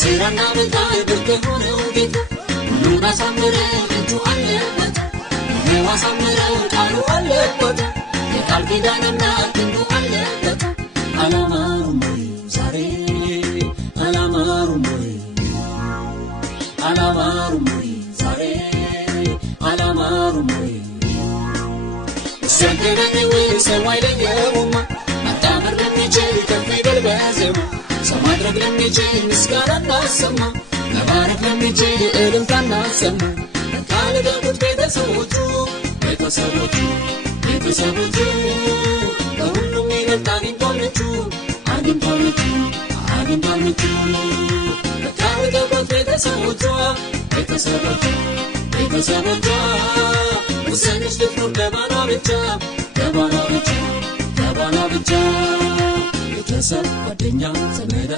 ስራና መጣይ በተሆነው ጌታ ሁሉን አሳምረው እጁ አለበት አሳምረው ቃሉ አለበት የቃል ኪዳንና ክንዱ አለበት አላማሩም ወይ ዛሬ አላማሩም ወይ ዛሬ አላማሩም ወይ ሰንደረኝ ወይ ሰማይ ለየውማ አታምር ለሚችል ከፍ ይበል በዜማ ሰው ማድረግ ለሚችል ምስጋና እናሰማ መባረክ ለሚችል እልልታ እናሰማ ካልገቡት ቤተሰቦቹ በሁሉም ይበልጥ አግኝቷል ምቹ ካልገቡት ቤተሰቦቿ ውሰንሽ ልትኖር ገባና ብቻ ቤተሰብ ጓደኛ ዘመድ